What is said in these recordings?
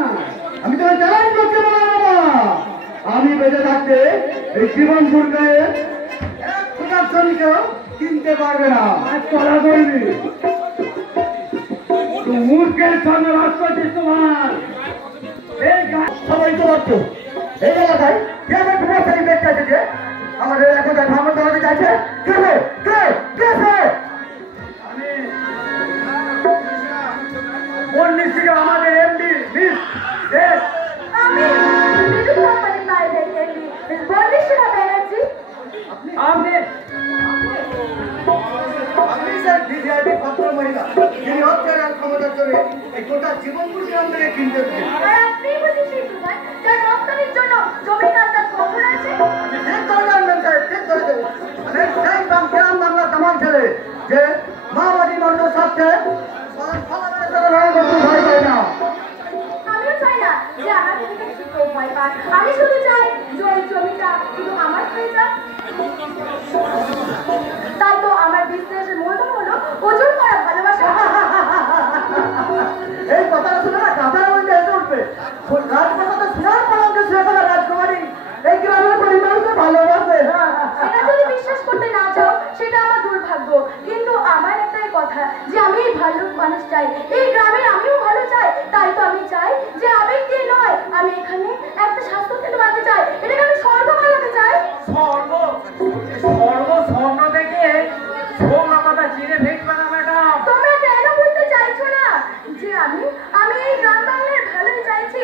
না। আমি তো চ্যালেঞ্জ করতে পারবো না। আমি বেঁচে থাকতে এই জীবনপুর গায়ে এক ফুটার জমিকেও কিনতে পারবে না। চলা করবি মূর্খের সামনে বাস করছিস তোমার এই সবাই তো পারছো এই এলাকায় কে আমার তোমার সাথে দেখতে আছে আমাদের এলাকায় ভ্রমণ করাতে চাইছে কে কে কে আমি বন্ডিশ থেকে আমাদের এমডি মিস আমি বিদ্যুৎ কোম্পানির বাইরে এমডি মিস বন্ডিশা ব্যানার্জি। আপনি স্যার ডিজিআরডি পাত্র মহিলা যিনি অত্যাচার ক্ষমতার জন্য এই গোটা জীবনপুর গ্রাম থেকে কিনতে দিচ্ছেন। আর আপনি বুঝি সেই সময় যার রপ্তানির জন্য জমি কাজটা কখন আছে ঠিক করে জানবেন স্যার ঠিক করে দেবেন মানে সেই গ্রাম বাংলা তামাম ছেলে যে মাওবাদী মন্ডল সাথে আমিও চাই না যে আমার থেকে কেউ ভয় পায়। আমি শুধু চাই যে ওই জমিটা শুধু আমার হয়ে যাক। তাই তো আমার বিজনেসের মূলধন হলো ওজন করা ভালোবাসা। এই কথাটা শুনে না কাঁথার মধ্যে এসে উঠবে রাজকথাটা শোনার পর আমাকে শুনে ফেলা রাজকুমারী এই গ্রামের পরিবারকে ভালোবাসে। সেটা যদি বিশ্বাস করতে না চাও সেটা আমার দুর্ভাগ্য, কিন্তু আমার একটাই কথা যে আমি এই ভালো মানুষ চাই, এই গ্রামের আমিও ভালো চাই। তাই তো আমি চাই যে আবেগ দিয়ে নয়, আমি এখানে একটা স্বাস্থ্য কেন্দ্র বানাতে চাই, এটাকে আমি স্বর্গ বানাতে চাই। স্বর্গ স্বর্ণ থেকে সোনা কথা চিনে ফেলবে না ম্যাডাম। তোমরা কেন বুঝতে চাইছো না যে আমি এই গ্রাম বাংলার ভালোই চাইছি।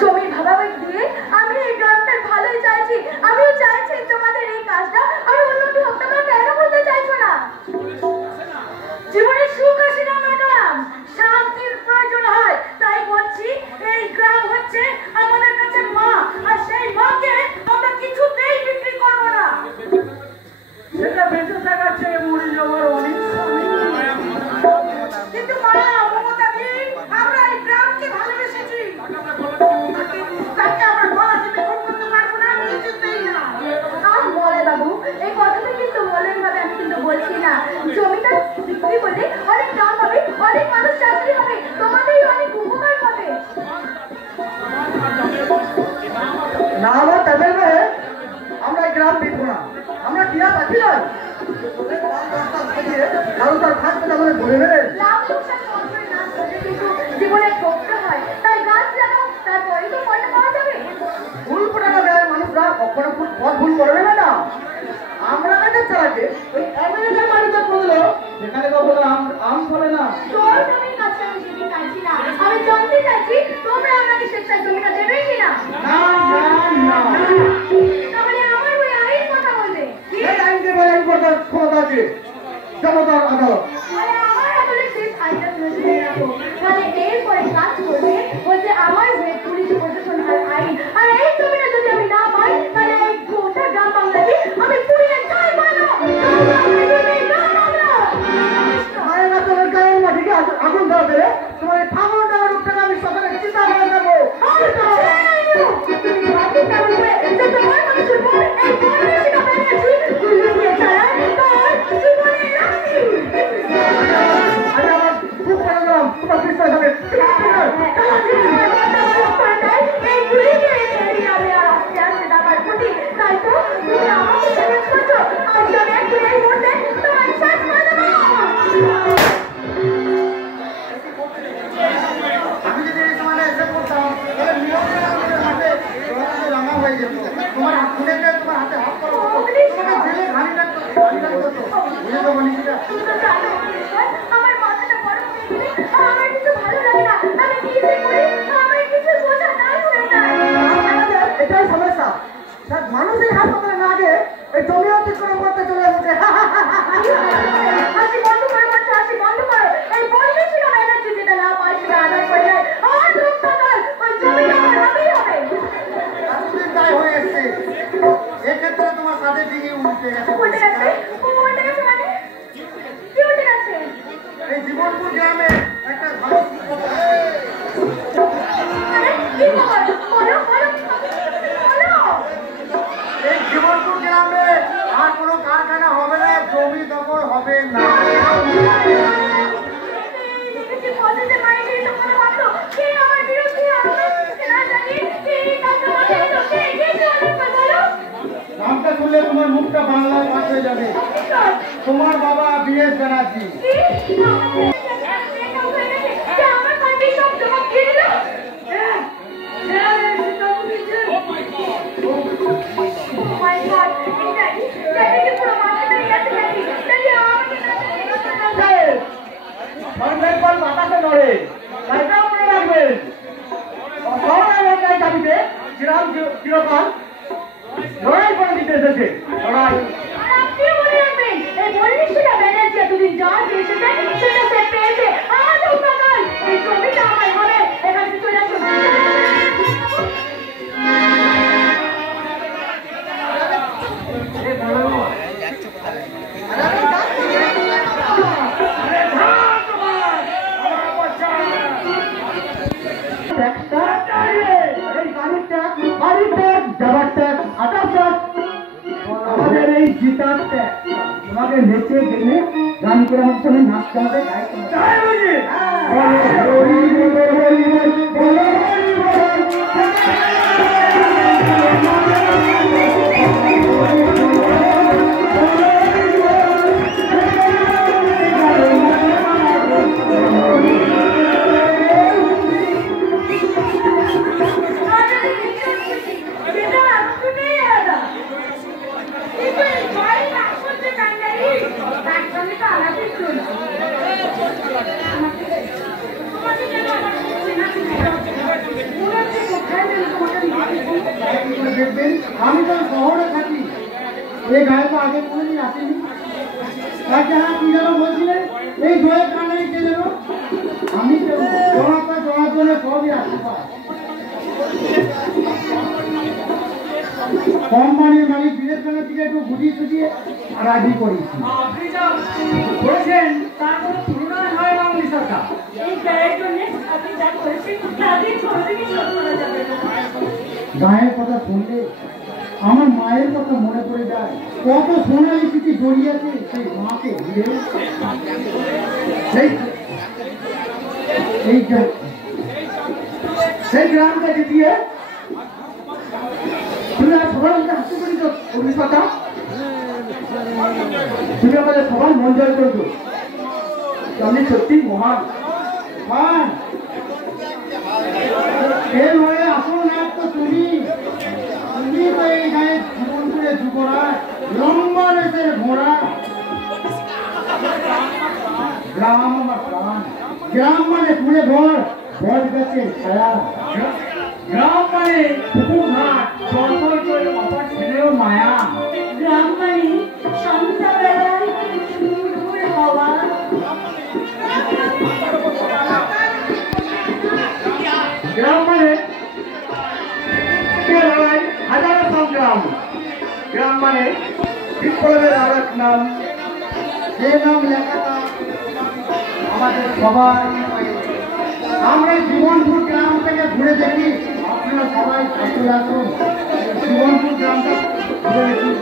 জমির ভাগাভাগি দিয়ে আমি এই গ্রামটার ভালোই চাইছি। আমিও চাইছি তোমাদের এই কাজটা আর উন্নতি হোক। তোমরা কেন বুঝতে চাইছো না? জীবনের সুখ আসে না ম্যাডাম, শান্তির প্রয়োজন হয়। তাই বলছি এই গ্রাম হচ্ছে আমাদের কাছে মা, আর সেই মাকে আমরা কিছুতেই বিক্রি করবো না। সেটা বেঁচে থাকার চেয়ে মরে যাওয়ার অনেক কিন্তু মা মমতাদি আমরা এই গ্রামকে ভালোবেসেছি, তাকে আমরা গলা চেপে খুন করতে পারবো না, কিছুতেই না। আর বলে বাবু এই কথাটা কিন্তু বলেন ভাবে আমি কিন্তু বলছি না। জমিটা বিক্রি করলে অনেক দাম হবে, অনেক মানুষ চাকরি হবে, তোমাদেরই অনেক উপকার হবে। না আমার তাদের মেয়ে আমরা এই গ্রাম বিকবো না, আমরা টিয়া পাখি নয়। জীবনে ঠকতে হয়, তাই গাছ লাগাও, তারপরেই তো ফলটা পাওয়া যাবে। ভুল ফোটানো দেয় মানুষরা কখনো পথ ভুল করবে না। আমরা কাছে চালাতে ওই আমেরিকার মানুষের বললো সেখানে কখনো আম ফলে না। তোর জমির কাছে আমি যেতে চাইছি না, আমি জানতে চাইছি তোমরা আমাকে স্বেচ্ছায় জমিটা দেবে কিনা। তাহলে আমার ওই আইন কথা বলবে। এই আইনকে বেআইন করতে ক্ষমতা আছে জনতার আদালত। আরে আমার আদালত শেষ আইনটা শুনে রাখো, তাহলে এরপরে কাজ করবে বলছে আমার হয়ে পুলিশ প্রশাসন আর আইন। আর এই জমিটা যদি আমি না পাই তাহলে এই গোটা গ্রাম বাংলাকে আমি পুড়িয়ে ছাই বানাবো। মায়ের না তোমার গায়ের মাটিকে আগুন দেওয়া দেবে, তোমার এই ফাগুন দেওয়ার উপরে আমি সকালে চিন্তা করে দেবো। তুমি ভাবতে পারবে যে তোমার মানুষের মন এই বন্দিশা ব্যানার্জি গুলিয়ে ছাড়ায় তোর জীবনে রাখি। আরে আমার খুব ভালো নাম তোমার বিশ্বাস হবে। এই গুলিকে এড়িয়ে আমি আর আস্তে আস্তে দাবার ফুটি। তাই তো তুমি আমাকে চ্যালেঞ্জ করছো, আর আমি একটু এই মুহূর্তে তোমার শেষ করে দেবো। আমি যদি এই সময় এসে করতাম তাহলে নিয়মের হাতে রাঙা হয়ে যেত। তোমার হাতে তোমার হাতে হাত করো জেলে ঘানি রাখতো বুঝে তো মনীষীরা। তুমি তো জানো আমার মাথাটা গরম হয়ে গেলে আমার কিছু ভালো লাগে না। আমি কি যে করি আমার কিছু বোঝা নাই হয়ে যায়। এটাই সমস্যা, মানুষের হাসপাতালে না গিয়ে এই জমি অতিক্রম করতে চলে এসেছে। হাসি বন্ধ করো বাচ্চা, হাসি বন্ধ করো। এই বন্দিশা ব্যানার্জি যেটা না পায় সেটা আদায় করে নেয়। আমার রক্তদান ওই জমিটা আমার হবেই হবে। তাই হয়ে এসছে, এক্ষেত্রে তোমার সাথে দিকে উঠতে গেছে। উল্টে গেছে? উল্টে গেছে মানে কি উল্টে গেছে? এই জীবনপুর গ্রামে একটা ভালো আরে কি খবর? বলো বলো বলো। এই জীবনপুর গ্রামে আর কোনো কারখানা হবে না, জমি দখল হবে না। যাবে। তোমার বাবা বিএস ব্যানার্জি। বাতাসে নড়ে তাইটাও মনে রাখবেন। দাবিতে চিরকাল লড়াই করে দিতে এসেছে। লড়াই আমাদের এই জিতার তোমাকে নেচে গেলে গান করে আমার সঙ্গে নাচতে হবে। দেখবেন আমি তো শহরে থাকি, এই গায়ে তো আগে কোনোদিন আসেনি। তাকে হ্যাঁ কি যেন বলছিলেন, এই জয়ের কান্নাই কে যেন আমি জড়ার জন্য সবই আসতে পারি। কোম্পানির মালিক বিদেশ থেকে একটু বুঝিয়ে সুঝিয়ে রাজি করেছি। আপনি যা বলেছেন তার কোনো তুলনা হয় না বাংলা সরকার। এই গায়ের জন্য আপনি যা করেছেন তাদের কোনোদিনই শোধ করা যাবে না। গায়ের কথা শুনলে আমার মায়ের কথা মনে পড়ে যায়। কত সোনালি স্মৃতি জড়িয়ে আছে সেই মাকে ঘিরে। সেই গ্রামটা জিতিয়ে তুমি আর সবাই হাসতে করেছ অভিজ্ঞতা। তুমি আমাদের সবাই মন জয় করেছ। আমি সত্যি মহান মান এর হয়ে আসল নাক তো তুমি তো এই গায়ে জীবন করে যুবরাজ লম্বা রেসের ঘোড়া। গ্রাম আমার প্রাণ, গ্রাম মানে পুরে ঘর বট গাছের ছায়া, গ্রাম মানে পুকুর ঘাট চলচল করে অপার ছেলেও মায়া, গ্রাম মানে সন্ধ্যাবেলায় সুন্দর হাওয়া, গ্রাম মানে হাজারো সংগ্রাম, গ্রাম মানে বিপ্লবের আর এক নাম, যে নাম লেখাটা আমাদের সবাই। আমরা জীবনপুর গ্রাম থেকে ঘুরে দেখি, আপনারা সবাই চলে আসুন জীবনপুর গ্রামটা ঘুরে দেখি।